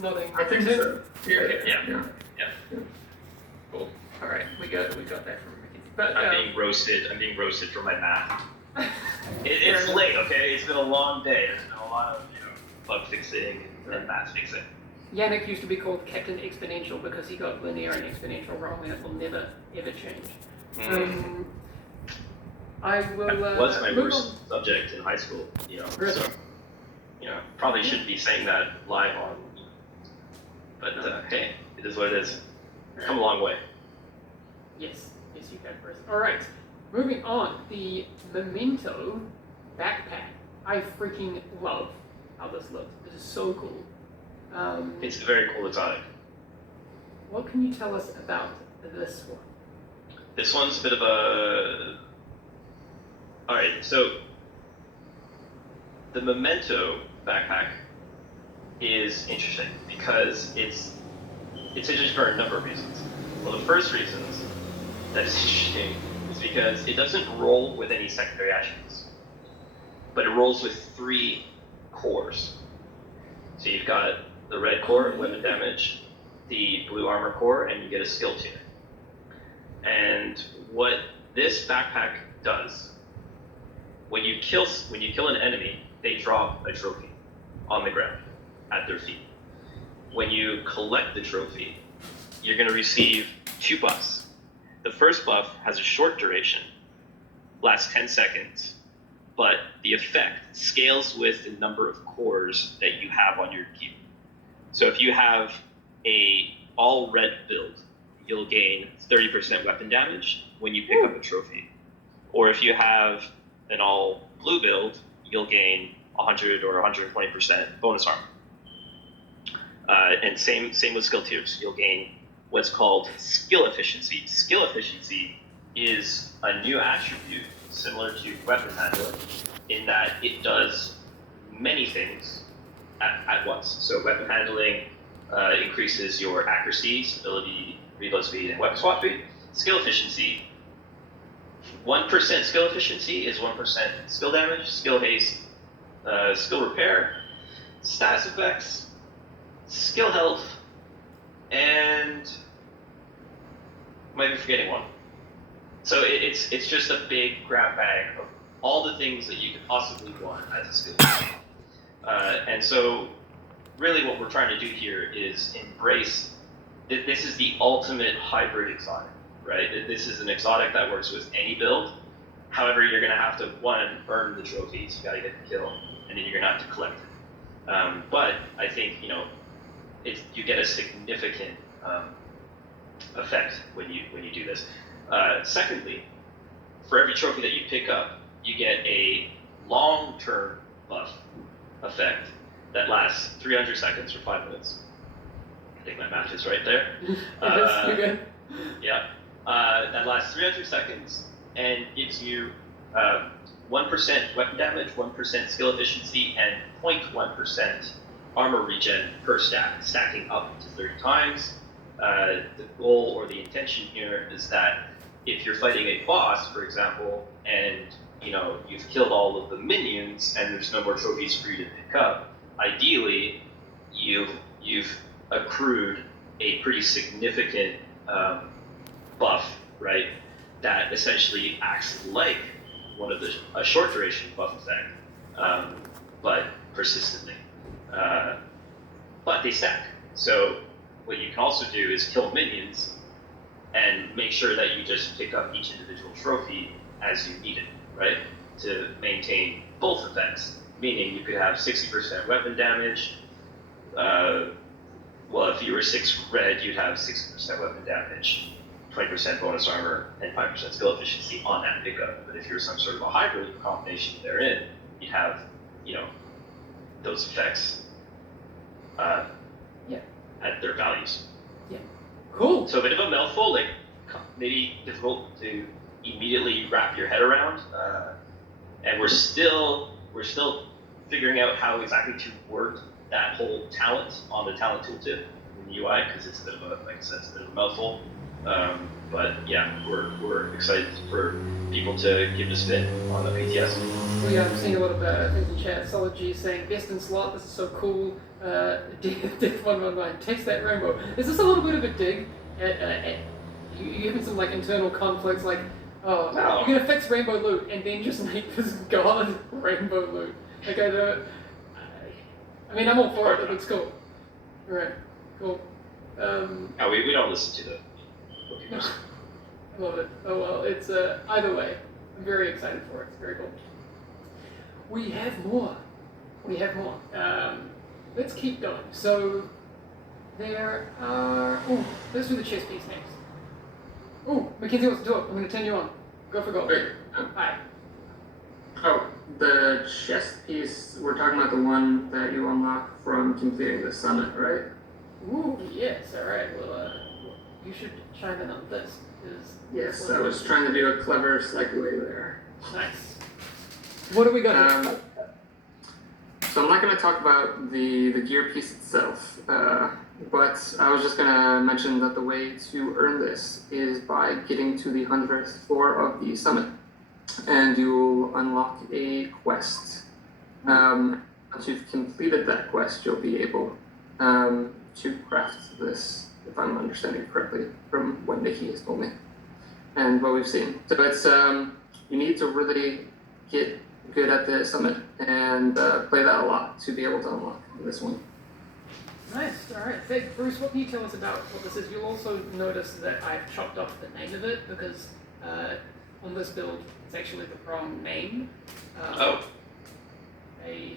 nodding. I think so. Yeah. Okay. Yeah. Cool. All right, we got that from Mackenzie. But I'm being roasted for my math. It's late, okay? It's been a long day. There's been a lot of bug fixing and math fixing. Yannick used to be called Captain Exponential because he got linear and exponential wrong, and it will never ever change. I will. That was my worst subject in high school, Really? So probably shouldn't be saying that live on. But hey, it is what it is. Come a long way. Yes, you can, Chris. All right, moving on. The Memento backpack. I freaking love how this looks. This is so cool. It's a very cool exotic. What can you tell us about this one? This one's a bit of a... Alright, so the Memento backpack is interesting because it's interesting for a number of reasons. Well, the first reason that it's interesting is because it doesn't roll with any secondary actions, but it rolls with 3 cores. So you've got the red core, weapon damage, the blue armor core, and you get a skill tier. And what this backpack does, when you kill an enemy, they drop a trophy on the ground at their feet. When you collect the trophy, you're going to receive 2 buffs. The first buff has a short duration, lasts 10 seconds, but the effect scales with the number of cores that you have on your cube. So if you have a all red build, you'll gain 30% weapon damage when you pick up a trophy. Or if you have an all blue build, you'll gain 100 or 120% bonus armor. And same with skill tiers. You'll gain what's called skill efficiency. Skill efficiency is a new attribute similar to weapon handling in that it does many things at once. So weapon handling increases your accuracy, stability, reload speed, and weapon swap speed. Skill efficiency, 1% skill efficiency is 1% skill damage, skill haste, skill repair, status effects, skill health, and might be forgetting one. So it's just a big grab bag of all the things that you could possibly want as a skill. And so really what we're trying to do here is embrace that this is the ultimate hybrid exotic, right? This is an exotic that works with any build. However, you're going to have to, one, earn the trophies, you got to get the kill, and then you're going to have to collect it. But I think, you get a significant effect when you do this. Secondly, for every trophy that you pick up, you get a long-term buff effect that lasts 300 seconds or 5 minutes. I think my math is right there. Yes, you're good. Yeah. That lasts 300 seconds and gives you 1% weapon damage, 1% skill efficiency, and 0.1% armor regen per stack, stacking up to 30 times. The goal or the intention here is that if you're fighting a boss, for example, and you've killed all of the minions and there's no more trophies for you to pick up, ideally you've accrued a pretty significant buff, right? That essentially acts like a short duration buff effect, but persistently. But they stack. So what you can also do is kill minions and make sure that you just pick up each individual trophy as you need it, right? To maintain both effects, meaning you could have 60% weapon damage. Well, if you were 6 red, you'd have 60% weapon damage, 20% bonus armor, and 5% skill efficiency on that pickup. But if you're some sort of a hybrid combination therein, you'd have, those effects at their values. Yeah. Cool. So a bit of a mouthful, like maybe difficult to immediately wrap your head around, and we're still figuring out how exactly to word that whole talent on the talent tooltip in the UI, because it's a bit of a, like I said, it's a bit of a mouthful. But yeah, we're excited for people to give it a spin on the PTS. So yeah, I'm seeing a lot of things in chat. Solid G saying best in slot. This is so cool. Death119, text that rainbow. Is this a little bit of a dig at you having some like internal conflicts, like, oh, No. you're gonna fix rainbow loot and then just make this god rainbow loot? Like, I mean, I'm all for it. It looks cool. Alright, cool. No, we don't listen to the bookkeepers. I love it. Oh well, it's either way. I'm very excited for it. It's very cool. We have more. Let's keep going. So there are. Oh, let's do the chess piece next. Oh, Mackenzie wants to do it. I'm going to turn you on. Go for gold. Wait. Hi. Oh, the chess piece, we're talking about the one that you unlock from completing the summit, right? Ooh, yes. All right. Well, you should chime in on this. Yes, I was trying to do a clever segue there. Nice. What do we got here? So I'm not going to talk about the gear piece itself, but I was just going to mention that the way to earn this is by getting to the 100th floor of the summit, and you'll unlock a quest. Once you've completed that quest, you'll be able to craft this, if I'm understanding correctly, from what Nikki has told me and what we've seen. So it's you need to really get good at the summit and play that a lot to be able to unlock this one. Nice. All right. Hey, Bruce, what can you tell us about what this is? You'll also notice that I've chopped off the name of it because on this build it's actually the wrong name. Oh. I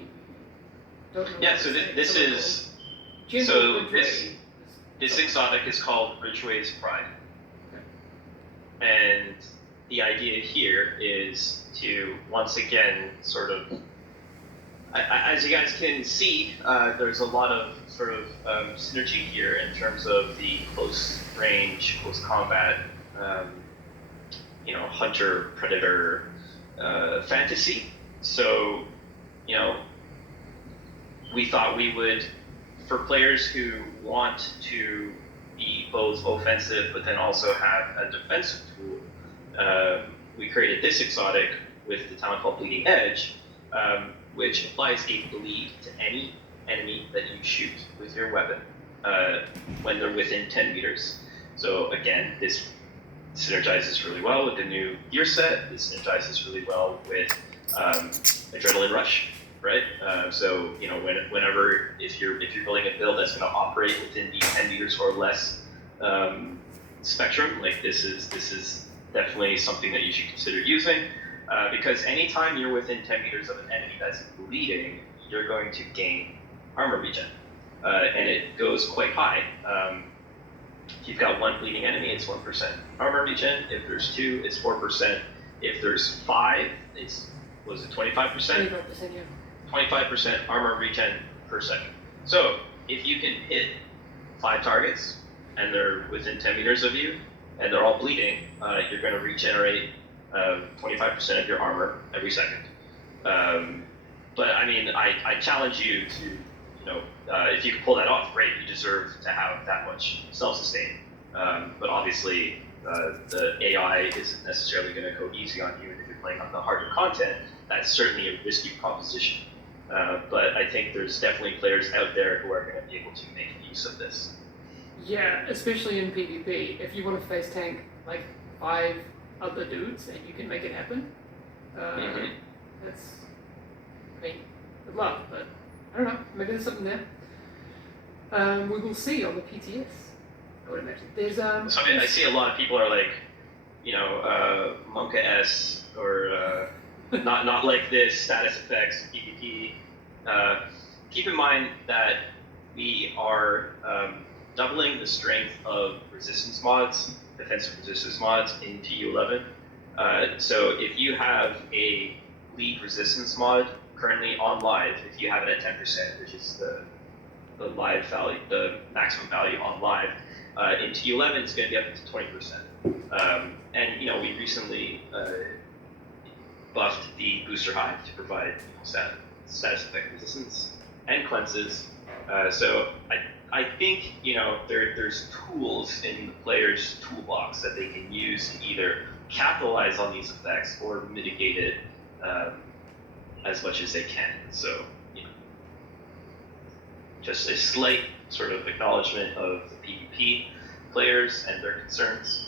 don't know. Yeah. So this is. So this exotic is called Ridgeway's Pride. And the idea here is to once again sort of, as you guys can see, there's a lot of sort of synergy here in terms of the close range, close combat, hunter predator fantasy. So, we thought we would, for players who want to be both offensive but then also have a defensive tool, we created this exotic with the talent called Bleeding Edge, which applies a bleed to any enemy that you shoot with your weapon when they're within 10 meters. So again, this synergizes really well with the new gear set. This synergizes really well with Adrenaline Rush, right? So whenever if you're building a build that's going to operate within the 10 meters or less spectrum, like this is definitely something that you should consider using, because anytime you're within 10 meters of an enemy that's bleeding, you're going to gain armor regen, and it goes quite high. If you've got one bleeding enemy, it's 1% armor regen. If there's two, it's 4%. If there's five, it's 25%? 25%, yeah. 25% armor regen per second. So if you can hit 5 targets and they're within 10 meters of you and they're all bleeding, you're going to regenerate 25% of your armor every second. But I mean, I challenge you to, if you can pull that off, great. You deserve to have that much self-sustain. But obviously, the AI isn't necessarily going to go easy on you, and if you're playing on the harder content, that's certainly a risky proposition. But I think there's definitely players out there who are going to be able to make use of this. Yeah, especially in PvP. If you want to face tank like 5 other dudes and you can make it happen, that's, I mean, good luck, but I don't know, maybe there's something there. We will see on the PTS, I would imagine. There's So I see a lot of people are like, Monka S or not like this, status effects, PvP. Keep in mind that we are doubling the strength of resistance mods, defensive resistance mods in TU11. So if you have a lead resistance mod currently on live, if you have it at 10%, which is the live value, the maximum value on live, in TU11 it's going to be up to 20%. And we recently buffed the booster hive to provide status effect resistance and cleanses. So I think there's tools in the player's toolbox that they can use to either capitalize on these effects or mitigate it as much as they can. So just a slight sort of acknowledgement of the PvP players and their concerns.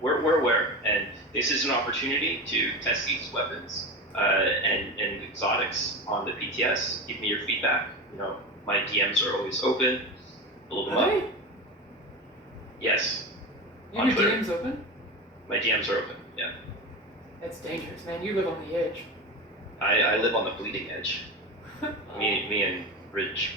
We're aware, and this is an opportunity to test these weapons and exotics on the PTS. Give me your feedback. You know, my DMs are always open. Blow them Are up. they? Yes, You on have your Twitter. DMs open? My DMs are open. Yeah, That's dangerous, man. You live on the edge. I live on the bleeding edge. Me and Ridge.